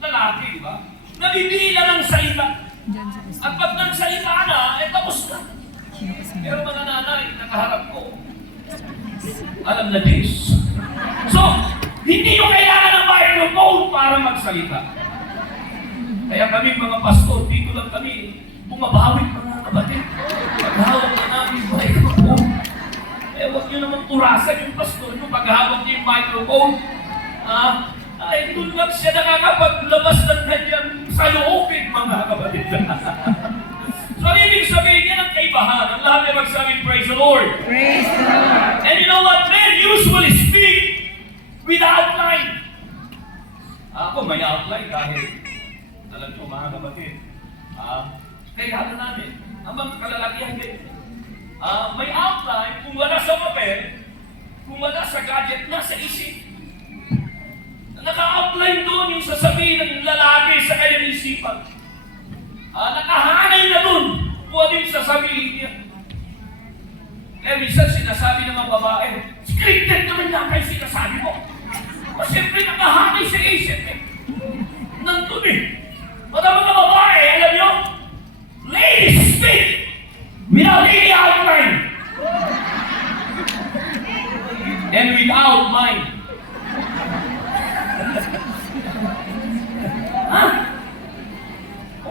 lalaki, di ba? Nabibilang ng salita. At pag nagsalita na, tapos na. Pero mga nanay, nakaharap ko, alam na this. So, hindi nyo kailangan ng microphone para magsalita. Kaya kami mga pastor, dito lang kami, bumabawit mga kapatid. Paghawak na namin yung microphone. Huwag nyo naman turasan yung pastor nyo, paghawak nyo yung microphone. Ay, doon lang siya nakakapaglabas ng kanyang saloobin, mga kapatid. So, ibig sabihin niya ng kaibahan. Ang lahat ay magsabi, praise the Lord. Praise the Lord. And you know what? Men usually speak with outline. Ako may outline dahil, alam ko mga kapatid, kailangan namin, ang mga kalalakihan din. May outline, kung wala sa papel, kung wala sa gadget, nasa isip. Naka-outline doon yung sasabihin ng lalaki sa kanyang isipan. Nakahanay na doon kung ano yung sasabihin niya. Kaya minsan sinasabi ng mga babae, scripted naman lang kayo sinasabi mo. Siyempre nakahanay sa isip eh. Nandun eh. At ang mga babae, alam nyo, ladies speak without any outline. And without mind.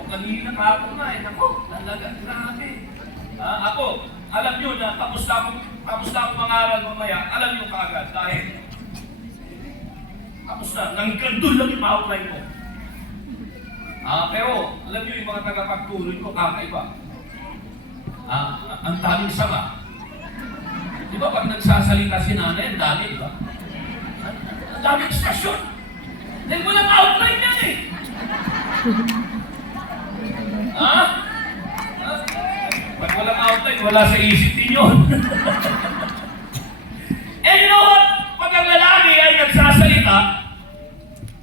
Kanina ka ako na eh. Ako, talaga, grabe. Ako, alam nyo na tapos na ako mangaral mamaya, alam nyo kaagad dahil tapos na, nangkandun lang yung outline ko. Pero, alam nyo yung mga tagapagtuloy ko, kakaiba. Ang daming sama. Di ba pag nagsasalita si nanay, ang dami, di ba? Ang daming stasyon. Dahil walang outline yan eh. Pag walang outline, wala sa isip din yun. And you know what? Pag ang lalaki ay nagsasalita,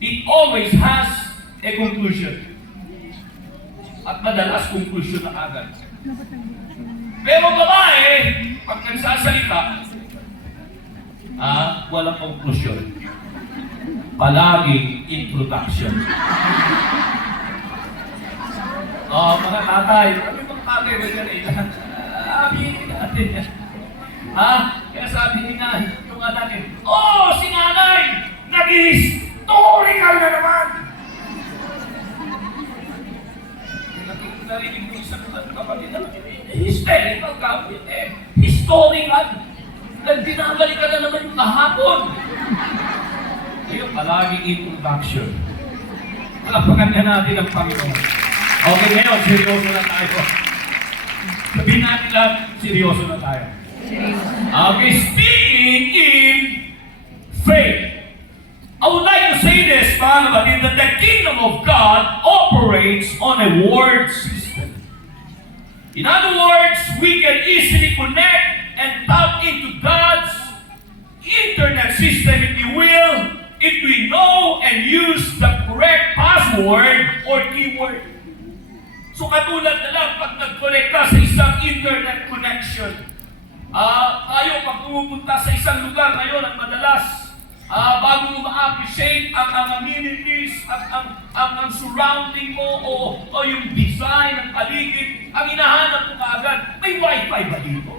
it always has a conclusion. At madalas conclusion na agad. Pero babae, pag nagsasalita, walang conclusion. Palaging introduction. Mga tatay, kami mga tatay ba yan eh? Aminin natin yan. Kaya sabi ni nanay, yung anak eh, si nanay! Nag-historical na naman! Narinig mo isang kapatid na hysterical kapit eh. Historical! Nagdinabalik ka na naman yung kahapon. Ngayon, palaging introduction. Kalapagan na natin ang Panginoon. Okay, ngayon, seryoso na tayo. Sabihin natin lang, seryoso na tayo. Okay, speaking in faith. I would like to say this, mga kapatid, that the kingdom of God operates on a word system. In other words, we can easily connect and tap into God's internet system, if you will, if we know and use the correct password or keyword. So katulad na lang pag nag-connect ka sa isang internet connection. Tayo pag pumupunta sa isang lugar ngayon at madalas, bago mo ma-appreciate ang amenities at ang surrounding mo o yung design ng paligid, ang hinahanap mo kaagad, may wifi ba dito?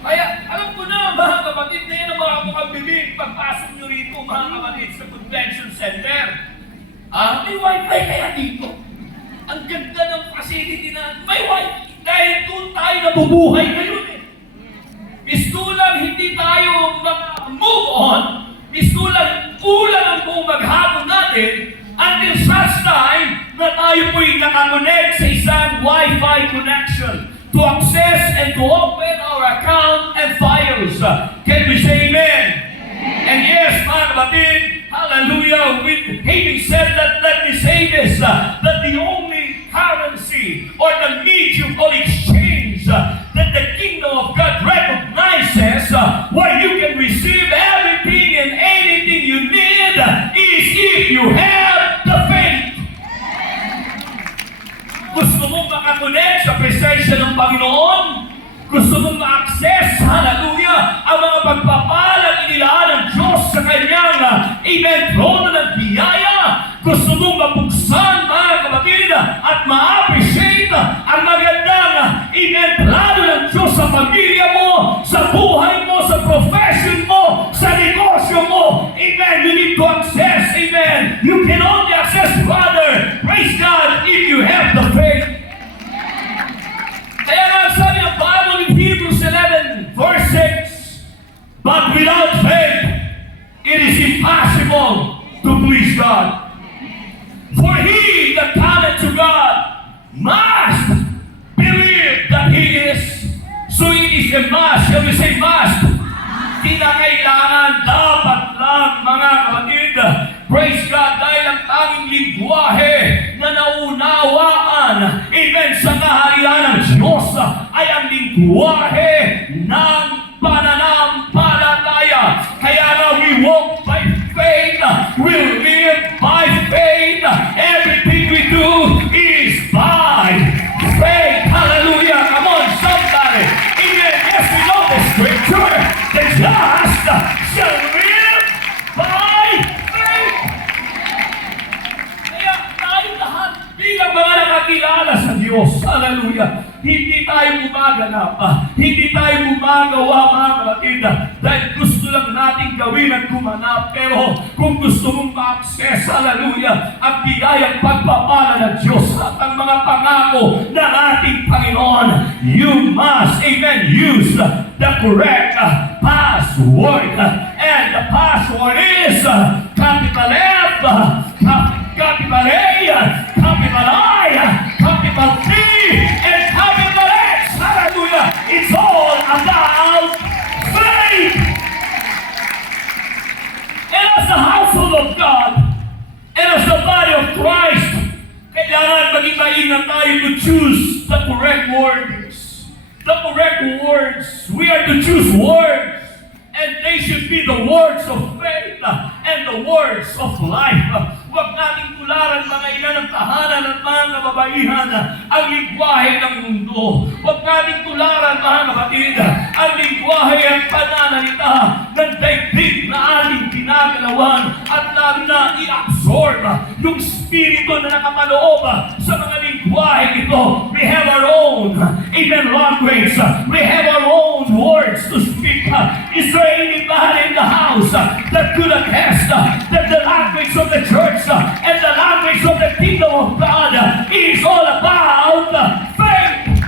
Kaya alam ko na mga kapatid na yan ang mga mukhang bibig pagpasok nyo rito mga kapatid sa convention center. May wifi kaya dito. Ang ganda ng facility na may wifi. Dahil doon tayo nabubuhay ngayon eh. Gusto lang hindi tayo mag-move on. Gusto lang kulang ang buong maghapon natin until such time na tayo po'y nakakonect sa isang wifi connection to access and to open our account and files. Can we say amen? And yes, mga kapatid, hallelujah, with having said that, let me say this, that the only currency or the medium of exchange that the kingdom of God recognizes where you can receive everything and anything you need is if you have the faith. Gusto mong makakonect sa presensya ng Panginoon? Gusto mong ma-access, hallelujah, ang mga pagpapalang inilaan ng Diyos sa kanyang Amen, trono ng biyaya. Gusto mong mabuksan, mga kapatid, at ma-appreciate ang magandang, amen, plano ng Diyos sa pamilya mo, sa buhay mo, sa profession mo, sa negosyo mo. Amen, you need to access, amen. You can only access, Father, praise God, if you have the faith. Kaya nga sabi ng Bible in Hebrews 11, verse 6, but without faith, it is impossible to please God. For he that cometh to God must believe that he is. So it is a must. Shall we say must? Kinakailangan, dapat lang, mga kapatid, praise God, dahil ang tanging lingwahe na naunawaan, amen, sa kaharian ng Diyos ay ang lingwahe ng pananampalataya. Kaya na we walk by faith, we live by faith. Everything we do is by faith. Hallelujah. Come on, somebody. Amen. Yes, we know the scripture. The just shall live by faith. Kaya tayo lahat bilang mga nakakilala sa Diyos. Hallelujah. Hindi tayo gumaganap, hindi tayo gumagawa, mga kapatid, dahil gusto lang natin gawin at gumanap. Pero kung gusto mong ma-access, hallelujah, ang biyayang pagpapala ng Diyos at ang mga pangako ng ating Panginoon, you must, amen, use the correct password. And the password is capital F, capital A, capital I, capital T, and capital X. Hallelujah. It's all about faith. And as the household of God, and as the body of Christ, kailangan maging maingat tayo to choose the correct words. The correct words. We are to choose words. And they should be the words of faith and the words of life. Huwag nating tularan, mga ina ng tahanan at mga kababaihan, ang lingwahe ng mundo. Huwag nating tularan, mga kapatid, ang lingwahe at pananalita ng daigdig na ating ginagalawan at lalo na i-absorb yung spirito na nakapaloob sa mga lingwahe ito. We have our own, amen, language. We have our own words to speak. Is there anybody in the house that could attest that the language of the church and the language of the kingdom of God is all about faith?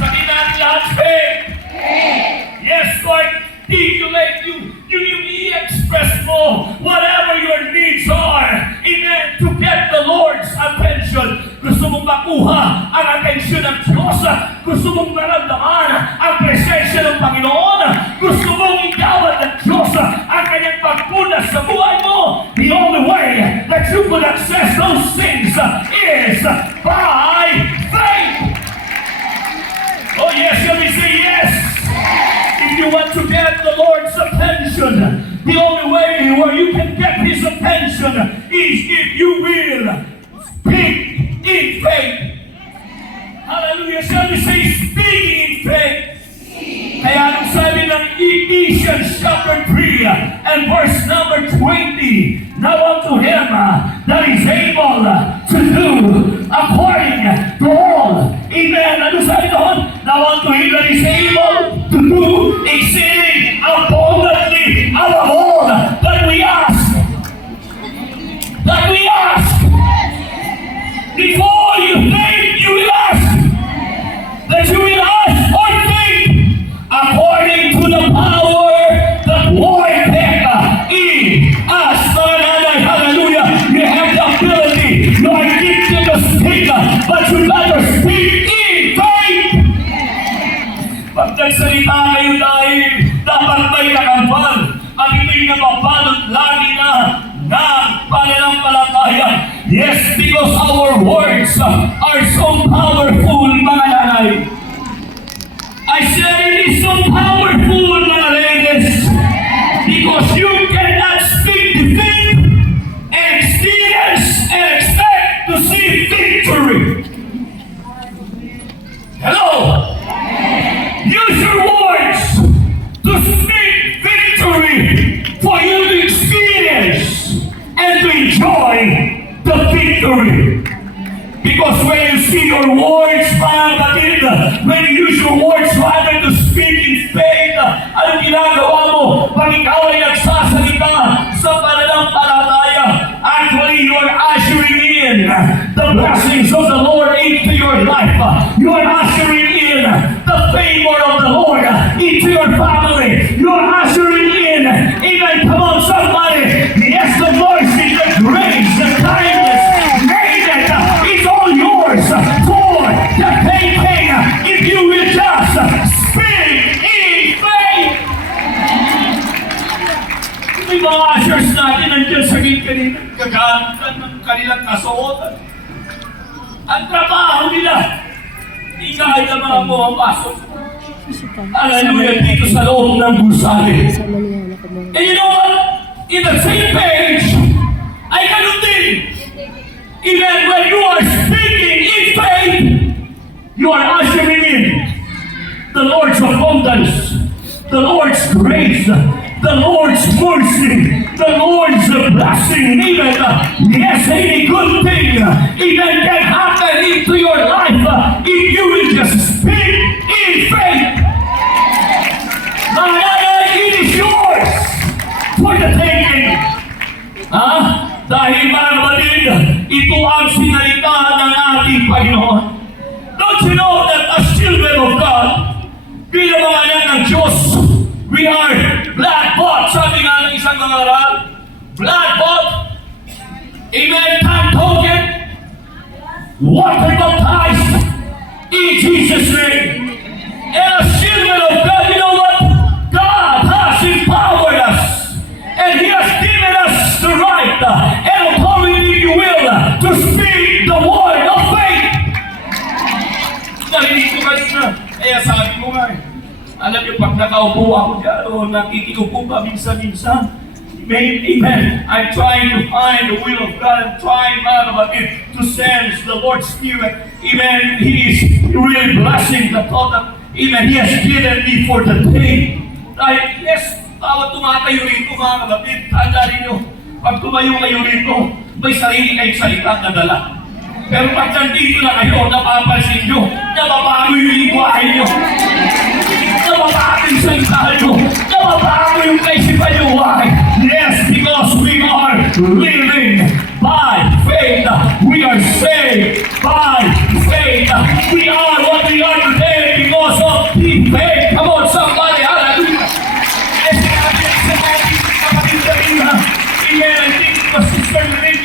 Sabihin natin lahat, faith. Yes, Lord, articulate you express mo whatever your needs are. Amen. To get the Lord's attention. Gusto mong makuha ang atensyon ng Diyos. Gusto mong maramdaman ang presensya ng Panginoon. Gusto mong igawad ng Diyos ang kanyang pagpunas sa buhay mo. The only way that you could access those things is by faith. Oh yes, shall we say yes? If you want to get the Lord's attention, the only way where you can get His attention is if you will speak in faith. Hallelujah. Shall we say speaking in faith? Kaya ang sabi ng Ephesians chapter 3 and verse number 20, now unto Him that is able to do according to all. Amen. Ano sabi doon? Now unto Him that is able to do exceeding abundantly above all that we ask. That we ask. Before you think, you will ask. That you will ask or think according to the power that worketh in us. Hallelujah. You have the ability. You are gifted to speak, but you better speak in faith. Pag nagsalita kayo dahil dapat may nakambal at hindi na mabalot lagi na ng pananampalataya. Yes, because our words are so powerful, mga nanay. I said it is so powerful, mga ladies, because you cannot speak defeat and experience and expect to see victory. Hello? Use your words to speak victory for you to experience victory. Because when you see your words, mga kapatid, when you use your words rather to speak in faith, ano ginagawa mo? Pag ikaw ay nagsasalita sa pananampalataya, actually you are ushering in the blessings of the Lord into your life. You are ushering in the favor of the Lord into your family. You are ushering in, even, come on somebody, yes, the mercy, the grace, the kindness, name it, it's all yours for the taking if you will just speak in faith. Yung mga ushers natin nandiyan sa gate kanina, kagalitan ng kanilang kasuotan. Ang trabaho nila, hindi kahit ang mga pumapasok. Hallelujah, dito sa loob ng gusali. And you know what? In the same page, ay ganun din. Even when you are speaking in faith, you are ushering in the Lord's abundance, the Lord's grace, the Lord's mercy, the Lord's blessing. Even, yes, any good thing even can happen into your life if you will just speak in faith. It is yours for the taking. Dahil mga kapatid, ito ang sinalita ng ating Panginoon. Don't you know that as children of God, bilang mga anak ng Diyos, we are blood-bought. Sabi nga ng isang mangaral, blood-bought, amen, time token, water baptized in Jesus' name. And as children of God, you know what? God has empowered us, and He has given us the right and authority, if you will, to speak the word of faith. Narinig ko kanina, kaya sabi ko nga, alam niyo, pag nakaupo ako dyan, o nakikiupo pa minsan-minsan, amen, I'm trying to find the will of God. I'm trying, mga kapatid, to sense the Lord's Spirit. Amen, He is really blessing the thought that, amen, He has given me for the day. Dahil, yes, bawat tumatayo rito, mga kapatid, tandaan niyo, pag tumayo kayo rito, may sarili kayong salita na dala. Pero pag nandito na kayo, napapansin nyo, nababago yung lingwahe nyo. Nababago yung salita nyo. Nababago yung kaisipan nyo. Why? Yes, because we are living by faith. We are saved by faith. We are what we are today because of the faith. Come on, somebody, hallelujah.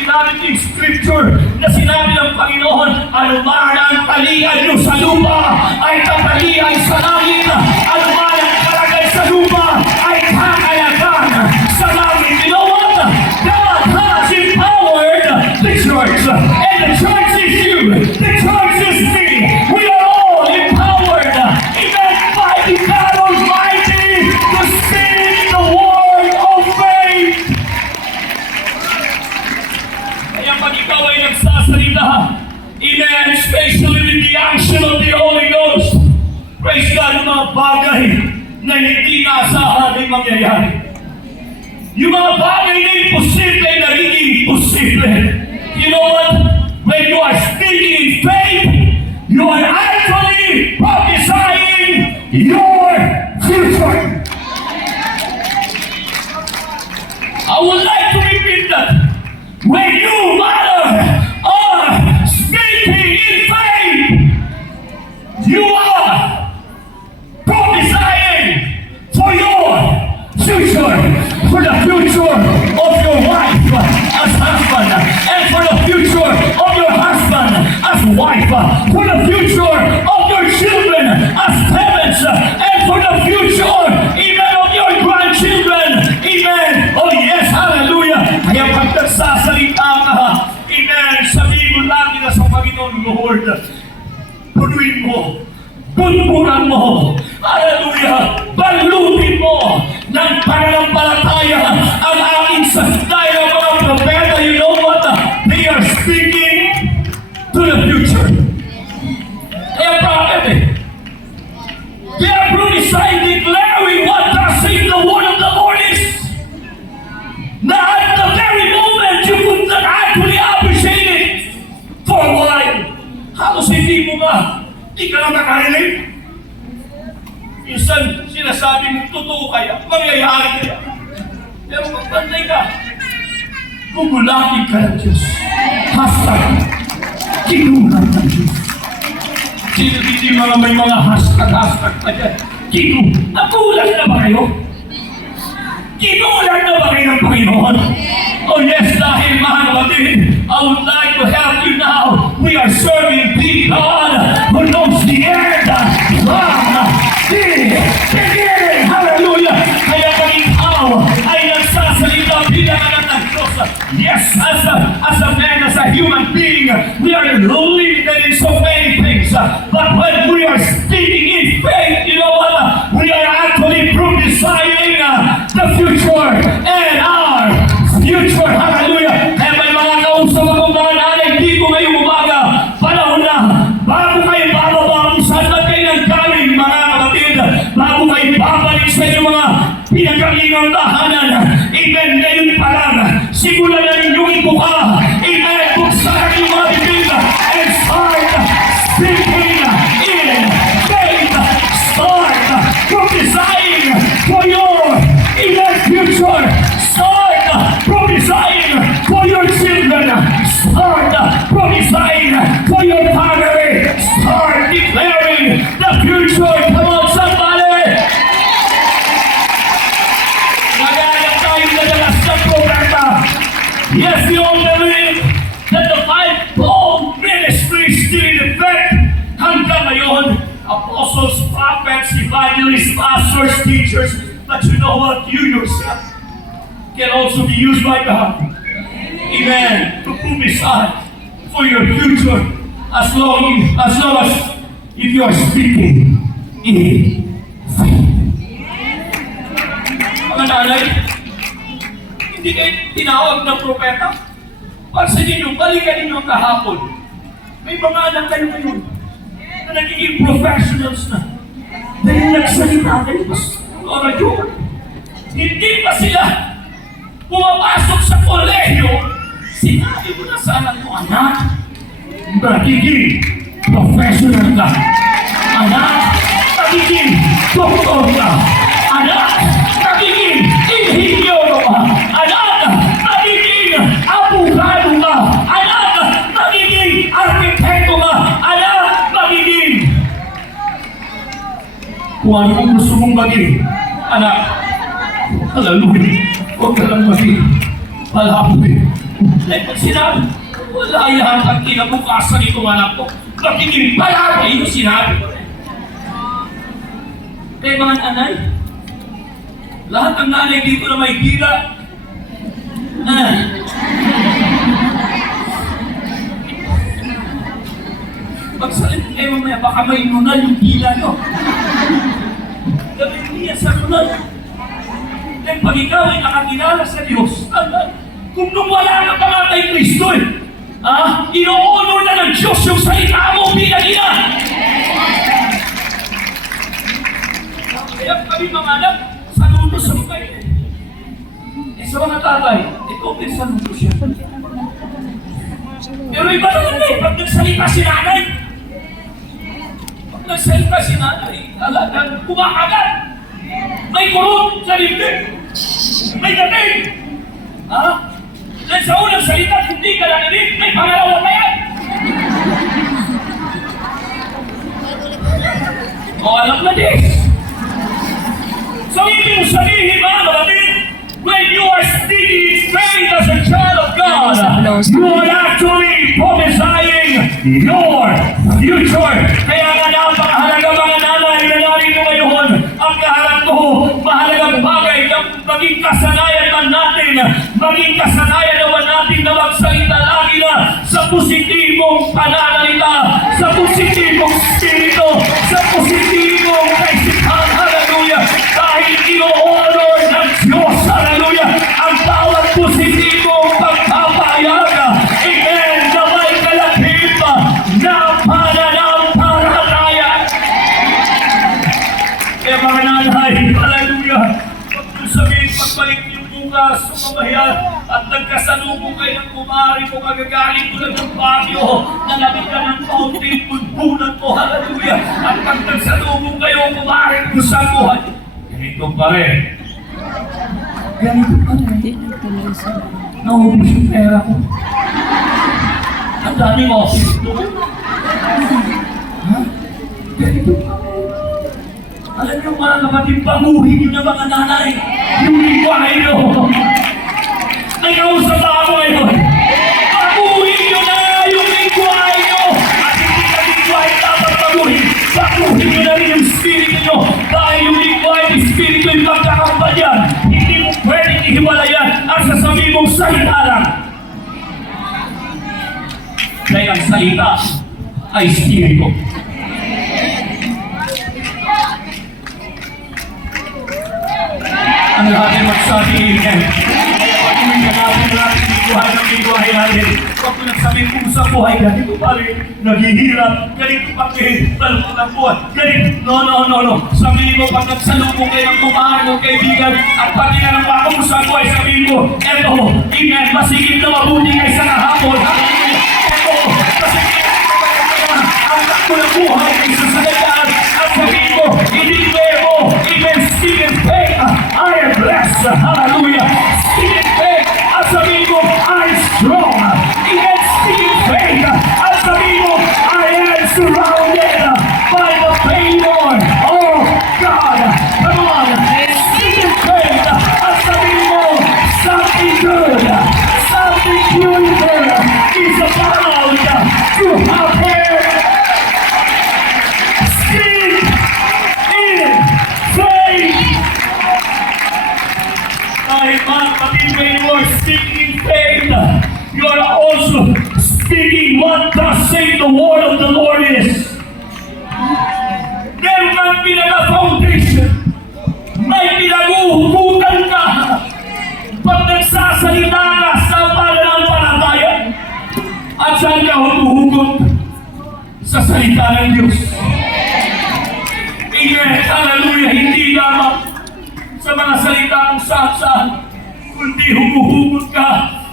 Natin scripture na sinabi ng Panginoon, anuman ang talian nyo sa lupa ay tatalian sa langit, anuman ang karagay sa lupa ay kakayagan sa langit. You know what? God has empowered the church, and the church is you, the church is me. We are all empowered, even by the God Almighty, to speak the word of faith. Kaya pag ikaw ay nagsasalita, amen, especially with the action of the Holy Ghost, praise God, yung mga bagay na hindi naasahan ay mangyayari. Yung mga bagay na imposible, nagiging posible. You know what? When you are speaking in faith, you are actually prophesying your future. I would like to repeat that. When you, mother, are speaking in faith, you are prophesying for your future, for the future of your wife as husband, and for the future of your husband as wife, for the future of your children as parents, and for the future even of your grandchildren. Amen. Oh yes, hallelujah. Kaya pag nagsasalita ka, amen, sabihin mo lagi na sa Panginoon, Lord, punuin mo, bunburan mo, hallelujah, balutin mo ng pananampalataya ang aking dahil ang mga propeta, you know what? They are speaking to the future. Kaya prophet they are prophesying, declaring what thus saith the word of the Lord is. Na at the very moment you could not actually appreciate it, mo nga, di ka na makarinig. Minsan, sinasabi mo, totoo kaya, mangyayari kaya. Pero magpantay ka, gugulatin ka ng Diyos. Hashtag, kinunan ng Diyos. Sino hindi mga may mga hashtag pa dyan? Nagulat na ba kayo? Kinulan na ba kayo ng Panginoon? Oh yes, dahil mga kapatid, I would like to help you now. We are serving the God who knows the end from the beginning. Hallelujah! Kaya kung ikaw ay nagsasalita bilang anak ng Diyos, yes, as a man, as a human being, we are limited in so many things. But when we are speaking in faith, you know what? We are actually prophesying the future and our future. Hallelujah! Kaya may mga kausap akong mga nanay dito ngayong umaga. Panahon na, bago kayo bababa kung saan na kayo nanggaling, mga kapatid, bago kayo babalik sa inyong mga pinagalingang tahanan. Amen. Ngayon pa lang, simulan na ninyong ibuka. Amen. Buksan ang inyong mga bibig and start speaking in faith. Start prophesying for your immediate future. Start prophesying for your children. Start prophesying for your family. Start declaring the future. Come on, somebody! Nagayang tayo madalas ng programa. Yes, we all believe that the fivefold ministry is still in effect. Hanggang ngayon, apostles, prophets, evangelists, pastors, teachers. But you know what? You yourself can also be used by God. Amen. To prophesy for your future as long as if you are speaking in faith. Mga nanay, hindi kayo tinawag ng propeta. Pag sa inyo, balikan ninyo ang kahapon. May mga anak kayo ngayon na nagiging professionals na. Dahil nagsalita kayo mas radyo. Hindi pa sila pumapasok sa kolehiyo. Sinabi mo na sa anak mo, anak, magiging professional ka. Anak, magiging doktor ka. Anak, magiging inhinyero ka. Anak, magiging abogado ka. Anak, magiging arkitekto ka. Anak, magiging kung ano ang gusto mong maging. Anak, hallelujah, huwag ka lang maging palaboy. Eh, pag sinabi, wala yan ang kinabukasan itong anak ko. Magiging palaboy yung sinabi ko. Kaya mga nanay, lahat ng nanay dito na may dila, pagsalit kayo mamaya, baka may nunal yung dila nyo. Gawin niya sa nunal. Then pag ikaw ay nakakilala sa Diyos, kung nung wala ka pa nga kay Kristo ino-honor na ng Diyos yung salita mo bilang ina. Kaya kami mga anak, saludo sa mga kayo. Sa mga tatay, ito din saludo siya. Pero iba naman pag nagsalita si nanay. Pag nagsalita si nanay, talagang kumakagat. May kurot sa dibdib. May dating. Dahil sa unang salita, hindi ka narinig, may pangalawa pa yan. O alam na din. So ibig sabihin mga kapatid, when you are speaking in faith as a child of God, you are actually prophesying your future. Kaya nga napakahalaga mga nanay na narito ngayon, ang kaharap ko, mahalagang bagay na maging kasanayan man natin, maging kasanayan naman natin na magsalita lagi na sa positibong pananalita, sa positibong spirito, sa positibong kaisipan. Hallelujah! Dahil ino-honor ng Diyos, hallelujah, ang bawat positibong pagpapayag. Amen! Na may kalakip na pananampalataya. Kaya mga nanay, hallelujah, pag sabihin, pagbalik niyo bukas sa pamahiyan at nagkasalubong kayo ng kumari ko, kagagaling ko lang ng bagyo, nalabitan ng kaunting bunbunan ko, hallelujah. At pag nagsalubong kayo, kumari ko sa buhay, ganito pa rin. Ganito pa rin. Naubos yung pera ko. Ang daming office doon. Ha? Ganito pa rin. Alam niyo mga kapatid, baguhin niyo na mga nanay. Yung lingwahe niyo. May kausap ako ngayon. Baguhin niyo na yung lingwahe niyo. At hindi na lingwahe dapat baguhin. Baguhin niyo na rin yung spirit niyo. Dahil yung lingwahe ng spirit yung magkakampanyan. Hindi mo pwedeng ihiwalayan at sasabihin mong salita lang. Dahil ang salita ay spirito. Ang lahat ay magsabi, amen. Patuloy ka natin natin ng lingwahe natin. Huwag ko nagsabing kung sa buhay, ganito pa rin, naghihirap, ganito pa rin, talong ng buhay, ganito. No. Sabihin mo, pag nagsalubong kayo ng kumahan mo, kaibigan, at pati na ng bakong sa buhay, sabihin mo, eto, amen, masigit na mabuti kayo sa kahapon. Eto, masigit na ang takbo ng buhay ay sasalagaan. At sabihin mo, i-declare mo, amen, speak in faith, I am blessed, hallelujah. Speak in faith, at sabihin mo, I'm strong. Amen, speak in faith, at sabihin mo, I am surrounded by the favor of God. Come on, speak in faith, at sabihin mo, something good, something beautiful is about to happen. Speaking faith, you are also speaking what thus saith the word of the Lord is. Meron kang pinaka-foundation, may pinaguhugutan ka. Pag nagsasalita ka sa pananampalataya, at saan ka humuhugot? Sa salita ng Diyos. Amen, hallelujah, hindi lamang sa mga salitang saan-saan, kundi humuhugot ka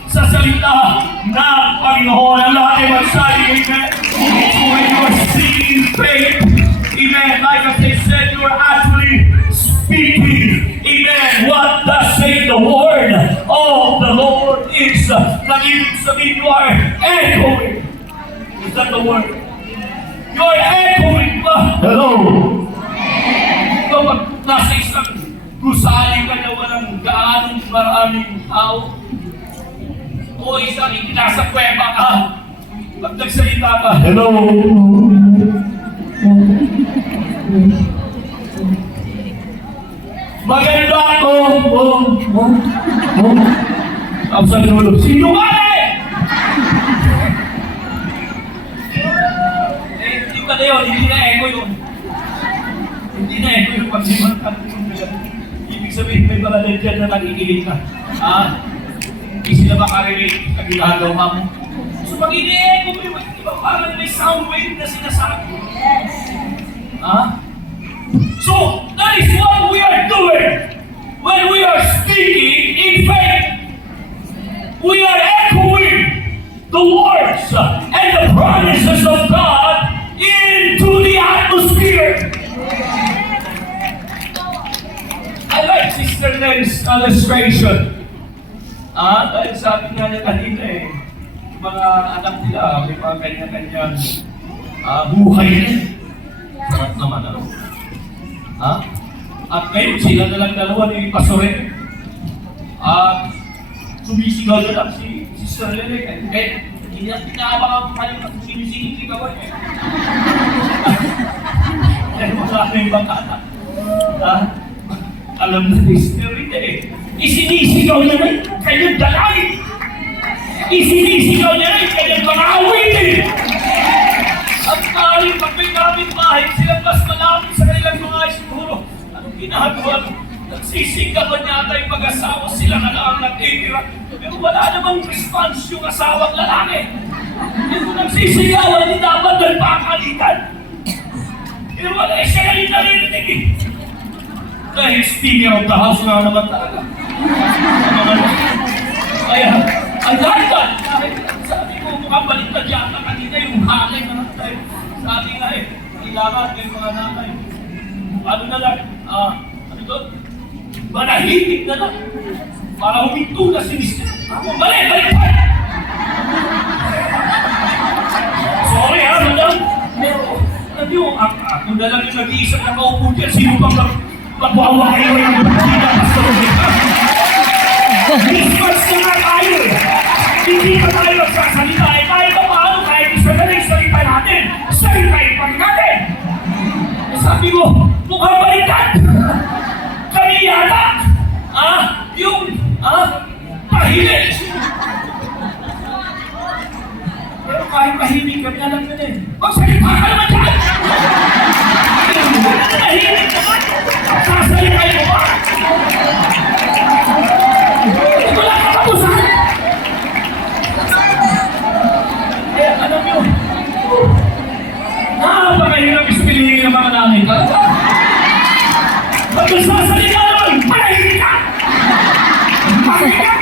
sa salita ng Panginoon. Ang lahat ay magsabi, amen. So when you are speaking in faith, amen, like as they said, you are actually speaking, amen, what thus saith the word of the Lord is. Nag-ibig sabihin, you are echoing. Is that the word? You are echoing ba? Hello? Kapag nasa isang gusali ka na walang gaanong maraming tao, o isang nasa kweba ka, pag nagsalita ka, hello! Maganda ako! Tapos ang dulo, sino ka eh? Hindi ka na yun, hindi na echo yun. Hindi na echo yun pag siman ka. Ibig sabihin, may mga legend na nakikilig ka. Hindi sila makarinig sa ginagawa mo. So pag ini-echo mo yung iba parang may sound wave na sinasabi. So, that is what we are doing when we are speaking in faith. We are echoing the words and the promises of God into the atmosphere. I like Sister Len's illustration. Dahil sabi nga niya kanina mga anak nila, may mga kanya-kanyang buhay rin. Sarap naman, ano? At ngayon, sila na lang dalawa ni Pasore. Sumisigaw na lang si Sister Lele. Hindi niya pinaabangan pa rin kung sinisigawan niya. Dahil mga ibang anak. Alam na ni Sister Lele, isinisigaw niya na yung kanyang dalangin. Isinisigaw niya na yung kanyang mga awitin. At maaaring pag may kapit-bahay, sila mas malapit sa kanilang mga siguro. Anong ginagawa? Nagsisigawan niya ata yung mag-asawa, sila na lang natitira. Pero wala namang response yung asawang lalaki. Pero nagsisigawan, hindi dapat doon pakalitan. Pero wala, siya na yung narinig eh. Dahil speaking of the house nga naman talaga. Kaya, ang ganda kailangan ng mga nanay. Ano na lang, ano doon? Manahimik na lang. Para huminto na si Mr. Ako, mali! Sorry ha, madam. Pero, alam niyo, ako na lang yung nag-iisip na kaupo dyan. Sino pang magwawakay mo yung bakita basta kumita? Christmas na nga tayo eh. Hindi pa tayo magsasalita eh. Kahit pa paano, kahit isa na rin salita natin. Salitain pa rin natin. Sabi mo, mukhang balikan. Kami yata. Tahimik. Pero kahit tahimik kami, alam nyo din. Magsalita ka naman dyan! Tahimik naman! Sasalita mo ba? Wala ka kapusan! Eh, alam nyo, napakahirap isipilihin ng mga nanay ka. Pag sasalita naman, panahimik ka! Panahimik ka!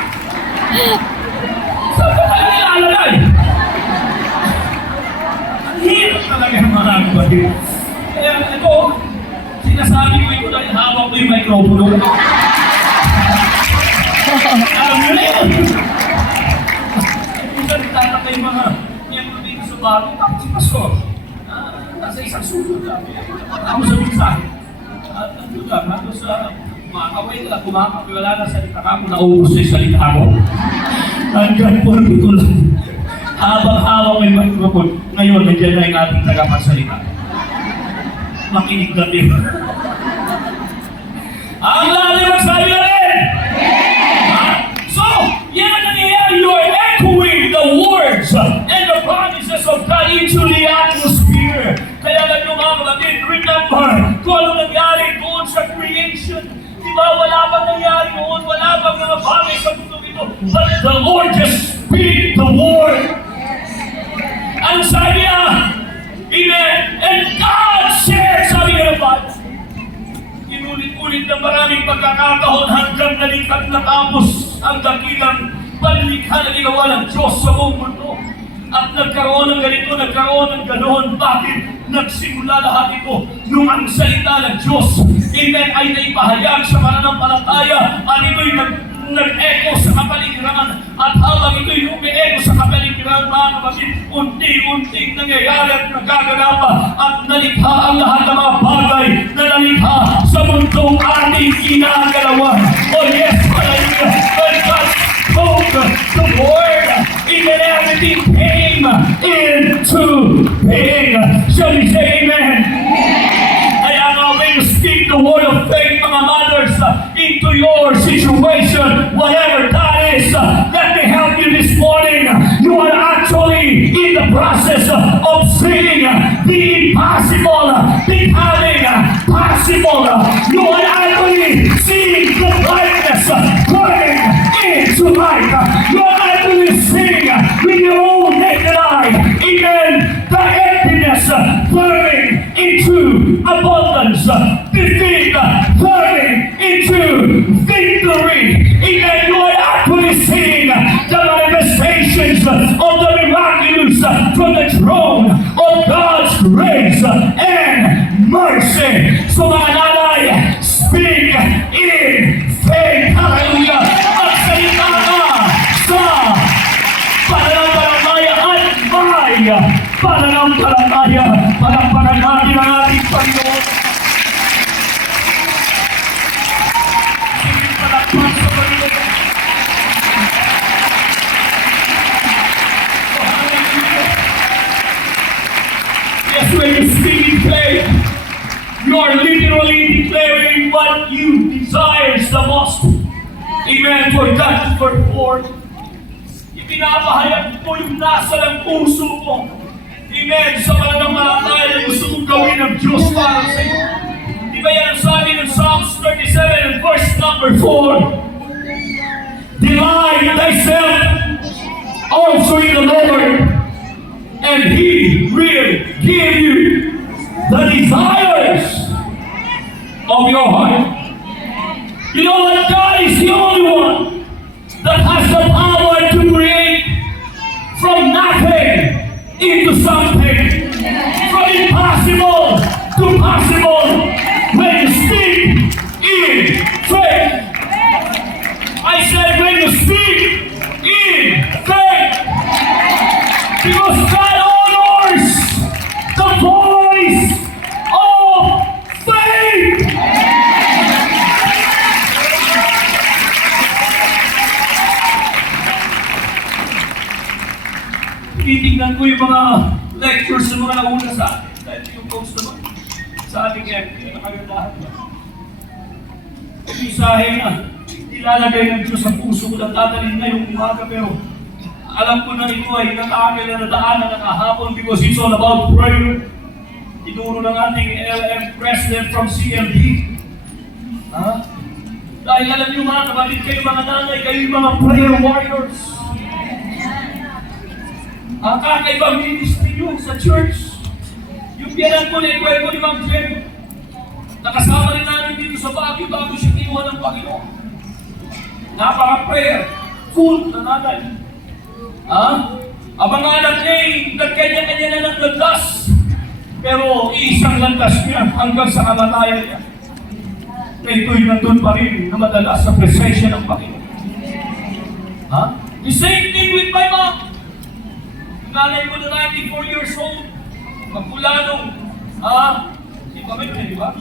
Saan ka tayo nilalagay? Ang hirap talaga ng mga kapatid. Kaya ito, sinasabi ko ito dahil hawak ko yung microphone. Alam nyo na yun. Kung saan tatak na yung mga miyembro dito sa bago, bakit si Pastor? Nasa isang sulod lang. Ako sa mensahe. At nandun lang, nandun sa kumakaway ka, kumakaway, wala na salita ka, kung nauubos na yung salita ko. Hanggang po dito lang. Habang-habang may microphone. Ngayon, nandiyan na yung ating tagapagsalita. Makinig na din. Ang lalim ang sabi na rin! So, yan ang nangyayari. You're echoing the words and the promises of God into the atmosphere. Kaya lang yung mga kapatid, remember kung ano nangyari doon sa creation. Diba, wala bang nangyari noon? Wala bang mga bagay sa mundo ito? But the Lord just speak the word. Ang sabi niya, amen, and God said, sabi niya naman, inulit-ulit ng maraming pagkakataon hanggang nalikat na tapos ang dakilang panlikha na ginawa ng Diyos sa buong mundo. At nagkaroon ng ganito, nagkaroon ng ganoon. Bakit nagsimula lahat ito? Nung ang salita ng Diyos, amen, ay naipahayag sa pananampalataya at ito'y nag-echo sa kapaligiran. At habang ito'y umi-echo sa kapaligiran, mga kapatid, unti-unting nangyayari at nagaganap at nalikha ang lahat ng mga bagay na nalikha sa mundong ating ginagalawan. Oh yes, hallelujah! When God spoke the word, even everything came into being. Shall we say amen? Kaya nga, when you speak the word of faith, mga mothers, into your situation, whatever that is, let me help you this morning. You are actually in the process of seeing the impossible becoming possible. You are actually seeing the brightness turning into light. You are actually seeing with your own naked eye, even the emptiness turning into abundance, defeat turning into victory. Even you are actually seeing the manifestations of the miraculous from the throne of God's grace and mercy. So mga nanay, speak in faith. Hallelujah. Magsalita ka sa pananampalataya at may pananampalataya. Panampanan natin ang ating Panginoon. Sige palakpan sa Panginoon. Yes, when you speak in faith, you are literally declaring what you desire the most. Amen. For God to perform. Ipinapahayag mo yung nasa ng puso mo. Amen. Sa pananampalataya na gusto mong gawin ng Diyos para sa iyo. Di ba yan ang sabi ng Psalms 37 and verse number 4? Delight thyself also in the Lord, and He will give you the desires of your heart. You know that God is the only one that has the power to create from nothing into something, from impossible titignan ko yung mga lectures sa mga nauna sa atin. Dahil yung post naman sa ating MP, nakagandahan ba? Isahe na, ilalagay ng Diyos sa puso ko na dadalhin na yung umaga, pero alam ko na ito ay nakakil na nadaanan ng kahapon because it's all about prayer. Tinuro ng ating LM President from CMP. Ha? Dahil alam niyo mga kapatid, kayo mga nanay, kayo yung mga prayer warriors. Ang kakaibang ministry nyo sa church. Yung biyanan ko na ikwento ni Ma'am Jen, nakasama rin namin dito sa Baguio bago siya kinuha ng Panginoon. Napaka-prayer, full na nanay. Ha? Ang mga anak niya ay nagkanya-kanya na ng landas. Pero isang landas niya hanggang sa kamatayan niya. Na ito'y nandun pa rin na madalas sa presensya ng Panginoon. Ha? The same thing with my mom. Nanay ko na 94 years old. Magmula nung, di ba kayo, di ba?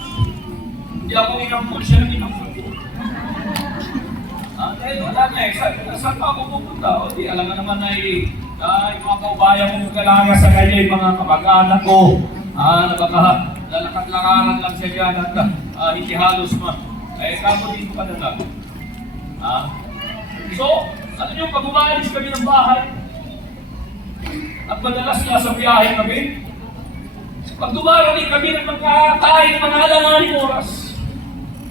Hindi ako inampun siya ng inampun ko. Dahil wala na eh, saan pa ako pupunta? O di, alam nga naman na mga kaubayan kong kalaga sa kanya, yung mga kamag-anak ko, lalakad-lakaran lang siya dyan at hindi halos kamo dito pa na lang. So, ano nyo, pag umalis kami ng bahay, at madalas nasa biyahe kami, pag dumarating kami ng magkakain ng mga alanganing oras,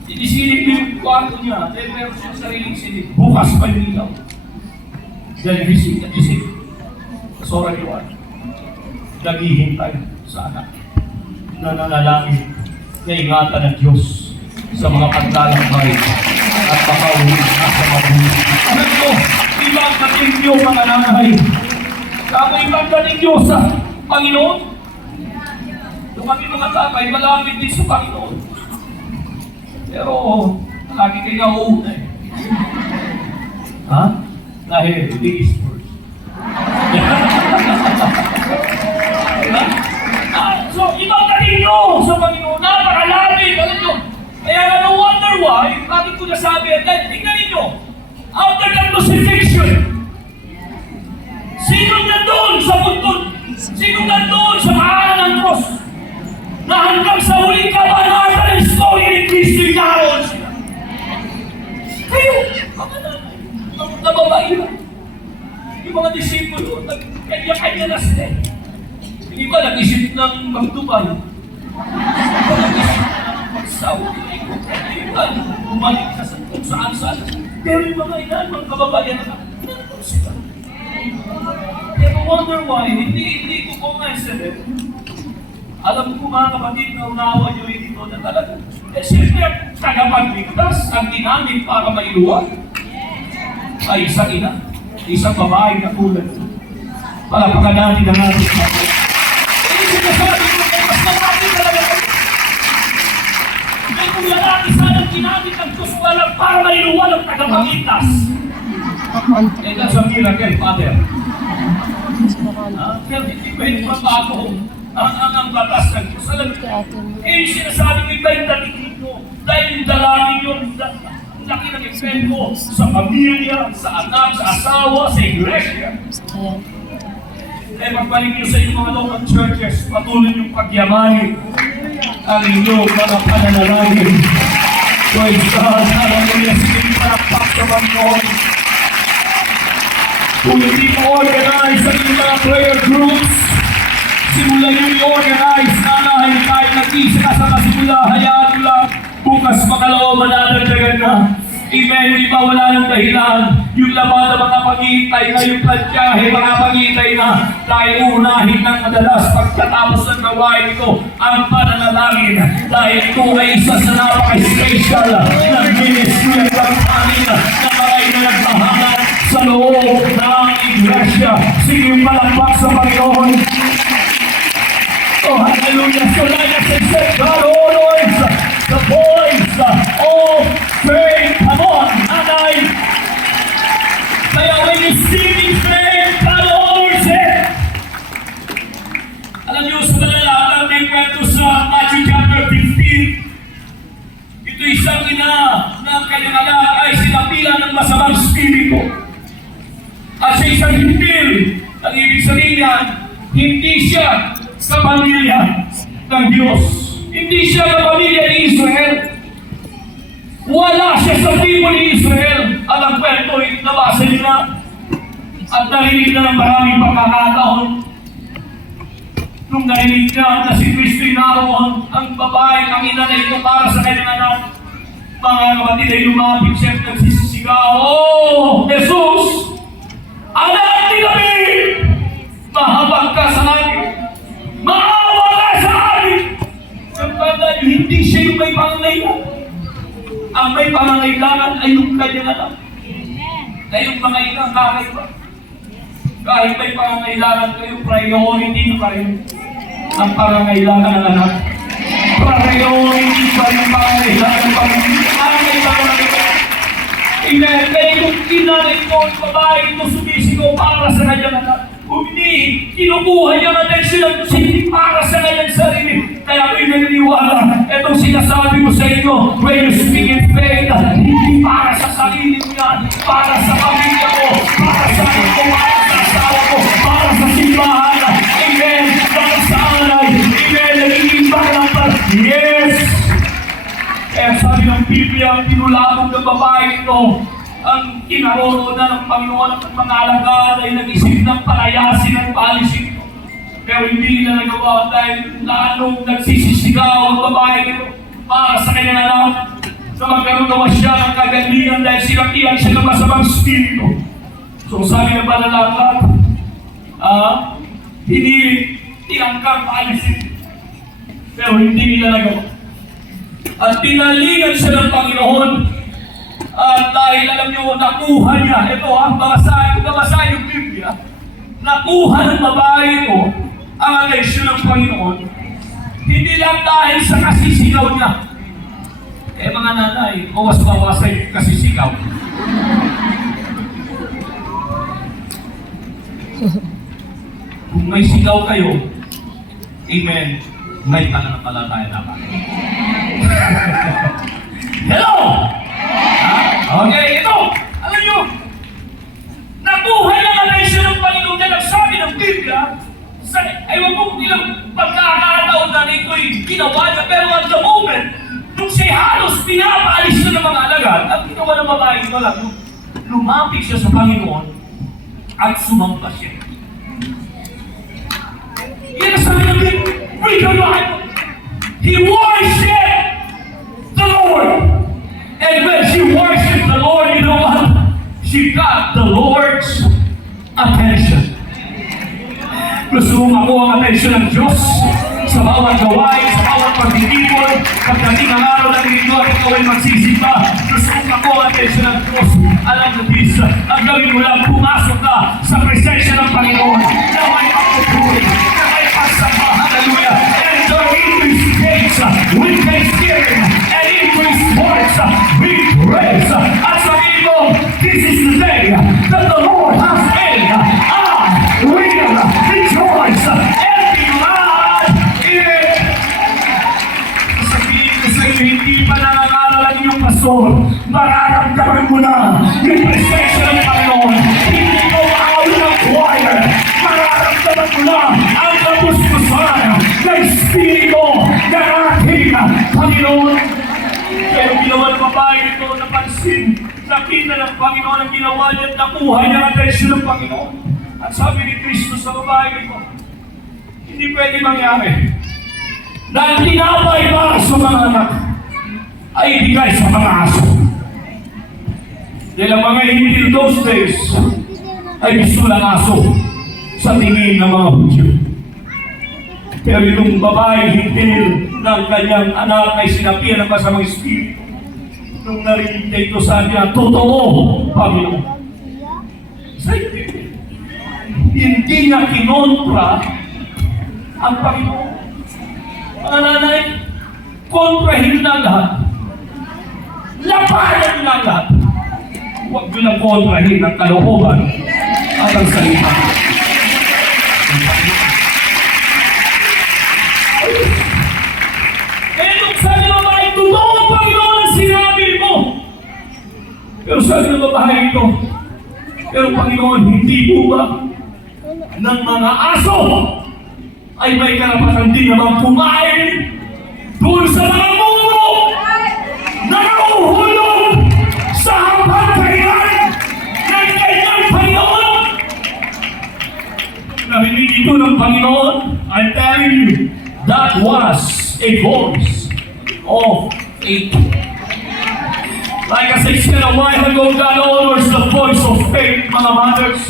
sinisilip mo yung kwarto niya, dahil meron siyang sariling silip, bukas pa yung ilaw. Dahil isip at isip, sa oras yun, naghihintay sa anak na nanalangin na ingatan ng Diyos sa mga paglalakbay at makauwi sa mabuhay. Alam nyo, ibang dating nyo mga nanay, kamo ibang dating nyo sa Panginoon. Yung kami mga tatay, malapit din sa Panginoon. Pero, lagi kayo nauuna eh. Ha? Dahil, this first. So, ibang dating nyo sa Panginoon, napakalapit, alam nyo. Kaya nga, no wonder why, bakit ko nasabi, dahil tingnan ninyo, after the crucifixion, sinong nandun sa puntod? Sinong nandun sa maanan ng cross? Na hanggang sa huling kabanata ng story ni Kristo yung naroon sila. Kayo, mga nababae lang. Yung mga disipulo, nagkanya-kanya na sila. Hindi ba nag-isip ng magtubay? Hindi ba nag-isip ng mag-Saudi? Hindi ba bumalik ka sa kung saan-saan? Pero yung mga ilan, mga kababayan na nandun sila. Pero wonder why, hindi ko kumasin. Alam ko mga kapatid na unawa nyo ito na talaga. Siyempre, tagapagligtas, ang ginamit para mailuwag ay isang ina, isang babae na tulad. Para pagkanatin ang ating mga. Sinasabi ko, mas marami talaga. May kung lalaki sana ginamit ang Diyos para mailuwag ang tagapagligtas. That's a miracle, Father. Pero hindi pwede mabago ang batas ng Diyos. Alam mo, sinasabi ko iba'y dating ninyo dahil yung dalangin yun, laki ng epekto sa pamilya, sa anak, sa asawa, sa iglesia. Magbalik nyo sa inyong mga local churches, patuloy yung pagyamanin ang inyong mga pananalangin. Praise God, hallelujah, sige palakpak sa Panginoon. Kung hindi mo organize ang inyong mga prayer groups, simulan nyo i-organize na nahin kahit nag-isa ka sa kasimula, hayaan nyo lang, bukas makalawa mananagdagan na. Amen, di ba wala ng dahilan? Yung laban na mga paghihintay na, yung plantyahe, mga paghihintay na, dahil unahin ng madalas pagkatapos ng gawain ito, ang pananalangin, dahil ito ay isa sa napaka-special na ministry at pagpanin na mga inagmahanap sa loob ng iglesia. Sige palakpak sa Panginoon. Oh, hallelujah. So like I said, God honors the voice of faith. Come on, nanay. Kaya when you sing in faith, God honors it. Alam niyo, sa malalakang may kwento sa Matthew chapter 15, ito isang ina na kanyang anak ay sinapilan ng masamang spirito. At sa isang hintil, Ang ibig sabihin niya, hindi siya kapamilya ng Diyos. Hindi siya kapamilya ni Israel. Wala siya sa tribo ni Israel. At ang kwento ay nabasa nila at narinig na ng maraming pagkakataon. Nung narinig niya na si Kristo'y naroon, ang babae, ang ina na ito para sa kanyang anak, mga kapatid ay lumapit siya at nagsisisigaw, "Oh, Jesus! Anak ni David! Mahabag ka sa akin! Maawa ka sa akin!" Ang tanda niyo, hindi siya yung may pangangailangan. Ang may pangangailangan ay yung kanyang anak. Kayong mga ina, kakaiba. Kahit may pangangailangan kayo, priority nyo pa rin ang pangangailangan ng anak. Priority pa rin ang pangangailangan ng pangangailangan. Amen. Kaya yung kinanay ko, yung babae ito sumisigaw para sa kanyang anak. Hindi, kinukuha niya ng atensyon at hindi para sa kanyang sarili. Kaya ako'y naniniwala. Itong sinasabi ko sa inyo, when you speak in faith, hindi para sa sarili mo yan, para sa pamilya ko, para sa akin ko, para sa asawa ko, para sa simbahan. Amen. Para sa alay. Amen. Nagiging balang para. Yes! Kaya sabi ng Biblia, ang tinulabog ng babae ito, ang kinaroroonan ng Panginoon at ng mga alagad ay nag-isip ng palayasin at paalisin ito. Pero hindi nila nagawa dahil lalong nagsisisigaw ang babae ito para sa kanyang anak na magkaroon naman siya ng kagalingan dahil sinakihan siya ng masamang spirito. So sabi ng Banalakad, hindi tinangkang paalisin. Pero hindi nila nagawa. At pinalingan siya ng Panginoon. At dahil alam niyo, nakuha niya, ito babasahin yung Biblia, nakuha ng babae ito ang atensyon ng Panginoon. Hindi lang dahil sa kasisigaw niya. Mga nanay, bawas-bawasan yung kasisigaw. Kung may sigaw kayo, amen, may pananampalataya naman. Hello! Okay, ito! Alam nyo, nakuha ng atensyon ng Panginoon na nagsabi ng Biblia, ewan kong ilang pagkakataon na ito'y ginawa niya, pero at the moment, nung siya halos pinapaalis na ng mga alagad, at ginawa ng babae ito lang, lumapit siya sa Panginoon at sumampa siya. Yan ang sabi ng Biblia, read the Bible. He worshiped the Lord. And when she worshiped the Lord, you know what? She got the Lord's attention. Gusto mong ako ang atensyon ng Diyos sa bawat gawain, sa bawat pagtitipon, pagdating ang araw ng linggo at ikaw ay magsisimba. Gusto mong ako ang atensyon ng Diyos. Alam mo, Pisa, ang gawin mo lang, pumasok ka sa presensya ng Panginoon na may pagpupuri, na may pagsama. Hallelujah. Enter into His gates with thanksgiving and into His courts with praise. At sabihin mo, this is the day that the Lord has made. I will rejoice and be glad in it. Sabihin ko sa iyo, hindi pa nangangaral ang iyong pastor, mararamdaman mo na yung presensya ng Panginoon. Hindi ko maawin ng choir, mararamdaman mo na ang kabuskusan ng Espiritu ng ating Panginoon. Kaya ginawa ng babae ito, napansin, nakita ng Panginoon ang ginawa niya at nakuha niya ang atensyon ng Panginoon. At sabi ni Kristo sa babae ito, hindi pwede mangyari na ang tinapay para sa mga anak ay ibigay sa mga aso. Dahil ang mga hintil those days ay gusto ng aso sa tingin ng mga Hudyo. Pero yung babae hintil ng kanyang anak ay sinapian ng masamang espiritu. Nung narinig niya ito, sabi niya, totoo, Panginoon. Sa hindi niya kinontra ang Panginoon. Mga nanay, kontrahin na lahat. Labanan na lahat. Huwag nyo lang kontrahin ang kalooban at ang salita. Kaya nung sabi ng babae, totoo ang Panginoon ang sinabi mo. Pero sabi ng babae ito, pero Panginoon, hindi mo ba? ng mga aso ay may karapatan din naman kumain doon sa mga mundo na nauhulog sa hapagkainan ng kanyang Panginoon. Narinig ito ng Panginoon, I'm telling you, that was a voice of faith. Like I said a while ago, God honors the voice of faith, mga mothers.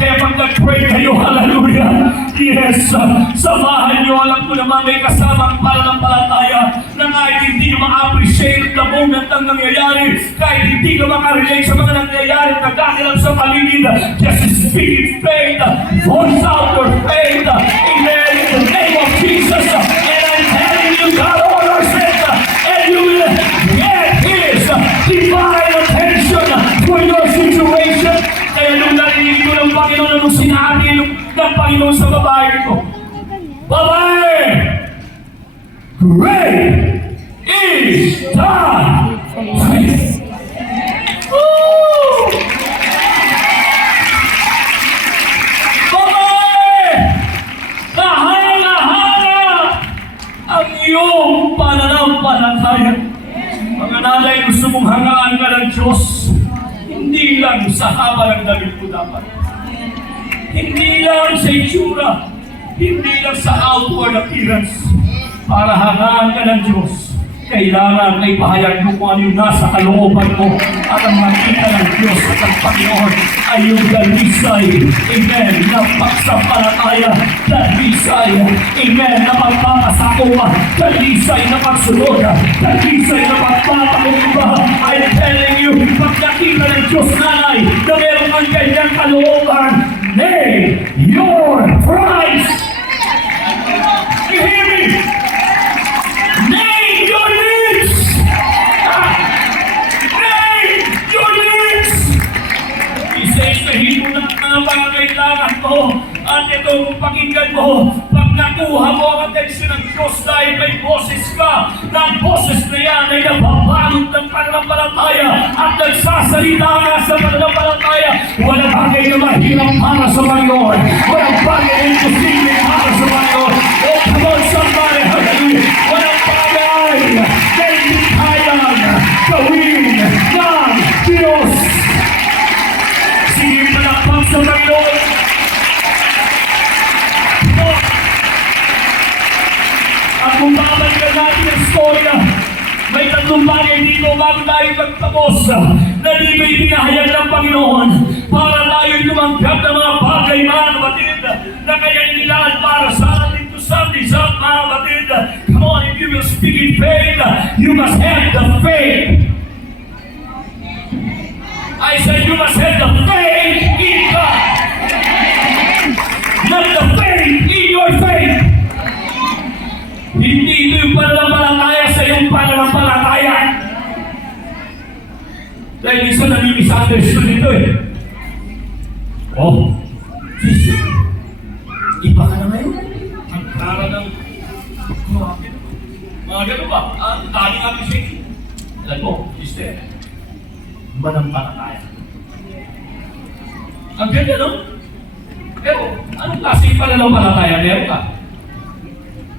Kaya pag nag-pray kayo, hallelujah, yes, samahan nyo. Alam ko naman may kasamang pananampalataya na kahit hindi nyo ma-appreciate the moment ang nangyayari, kahit hindi nyo makarelate sa mga nangyayari na kakilang sa paligid, just speak in faith, voice out your faith, amen, in the name of Jesus. And I'm telling you, God honors it, and you will get His divine attention for your situation. Kaya nung narinig ko ng Panginoon, nung sinabi ng Panginoon sa babae ko, babae, great is thy faith. Babae, kahanga-hanga ang iyong pananampalataya. Mga nanay, gusto mong hangaan ka ng Diyos, hindi lang sa haba ng damit mo dapat. Hindi lang sa itsura. Hindi lang sa outward appearance. Para hangaan ka ng Diyos, kailangan ay pahayag mo kung ano yung nasa kalooban mo at ang makita ng Diyos at ang Panginoon ay yung dalisay, amen, na pagsampalataya, dalisay, amen, na pagpapasakuha, dalisay na pagsunod, dalisay na pagpapakuliba. I'm telling you, pag nakita ng Diyos, nanay, na meron ang kanyang kalooban, name your price. You hear me? Name your needs. Name your needs. Isa-isahin mo na ang mga kailangan mo. At ito, kung pakinggan mo, pag nakuha mo ang atensyon ng Diyos dahil may boses ka, na ang boses na yan ay nababalot ng pananampalataya at nagsasalita ka sa pananampalataya. Walang bagay na mahirap para sa Panginoon. Walang bagay na imposible para sa Panginoon. Oh, come on, somebody, hallelujah. Walang bagay na hindi kayang gawin ng Diyos. Sige, palakpak sa Panginoon. At kung babalikan natin ang storya, may tatlong bagay dito bago tayo magtapos na di may pinahayag ng Panginoon para tayo tumanggap ng mga bagay, mga kapatid, na kaya inilaan para sa atin to Sunday sa mga kapatid. Come on, if you will speak in faith, you must have the faith. I said you must have the faith in God. Not the faith in your faith. Hindi ito yung pananampalataya sa iyong pananampalataya. Dahil isa nami-misunderstood ito eh. Oh, Jesus, iba ka na ngayon? Ang kara ng mga gano'n ba? Ang taling appreciation. Alam mo, sister, manampalataya. Ang ganda, no? Pero, anong klaseng pananampalataya meron ka?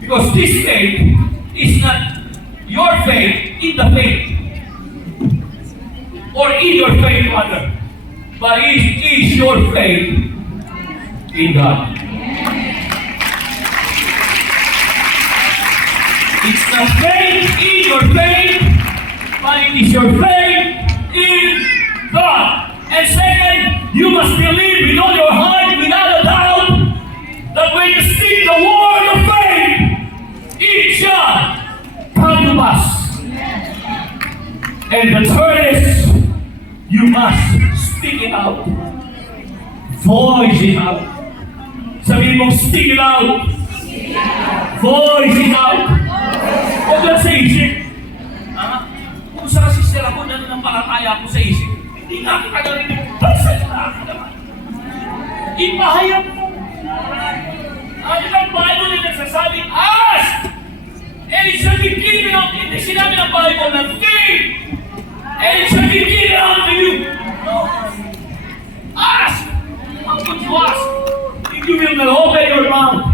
Because this faith is not your faith in the faith or in your faith, Father, but it is your faith in God. It's not faith in your faith, but it is your faith in God. And second, you must believe with all your heart, without a doubt, that when you speak the word of faith, it shall come to pass. And the third is, you must speak it out. Voice it out. Sabihin mong speak it out. Voice it out. Huwag lang sa isip. Kung sa sister ako, nananampalataya ako sa isip, hindi nga kita narinig. Pagsalita ako naman. Ipahayag mo. Ano ang Bible na nagsasabi, ask! And it shall be given unto you. Hindi sinabi ng Bible na think! And it shall be given unto you. No. Ask! How could you ask? if you will not open your mouth.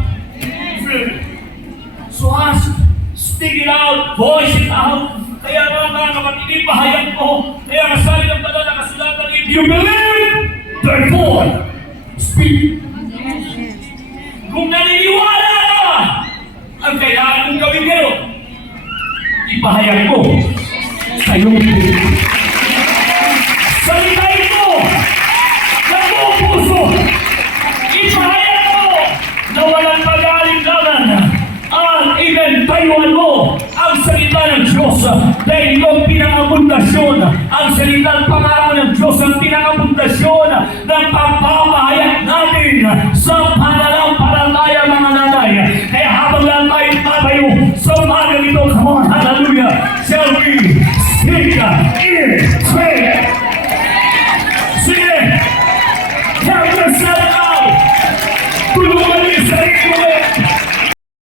So ask, speak it out, voice it out. Kaya mga kapatid, ipahayag ko. Kaya sabi ng banal na kasulatan, if you believe, therefore, speak. Kung naniniwala ka, ang kailangan mong gawin kayo, ipahayag mo sa iyong piling. Salitain mo sa buong puso. Ipahayag mo na walang pag-aalinlangan at ibentayuan mo ang salita ng Diyos dahil ito ang pinakapundasyon. Ang salita ng pangako ng Diyos ang pinakapundasyon ng pagpapahayag natin sa pangalan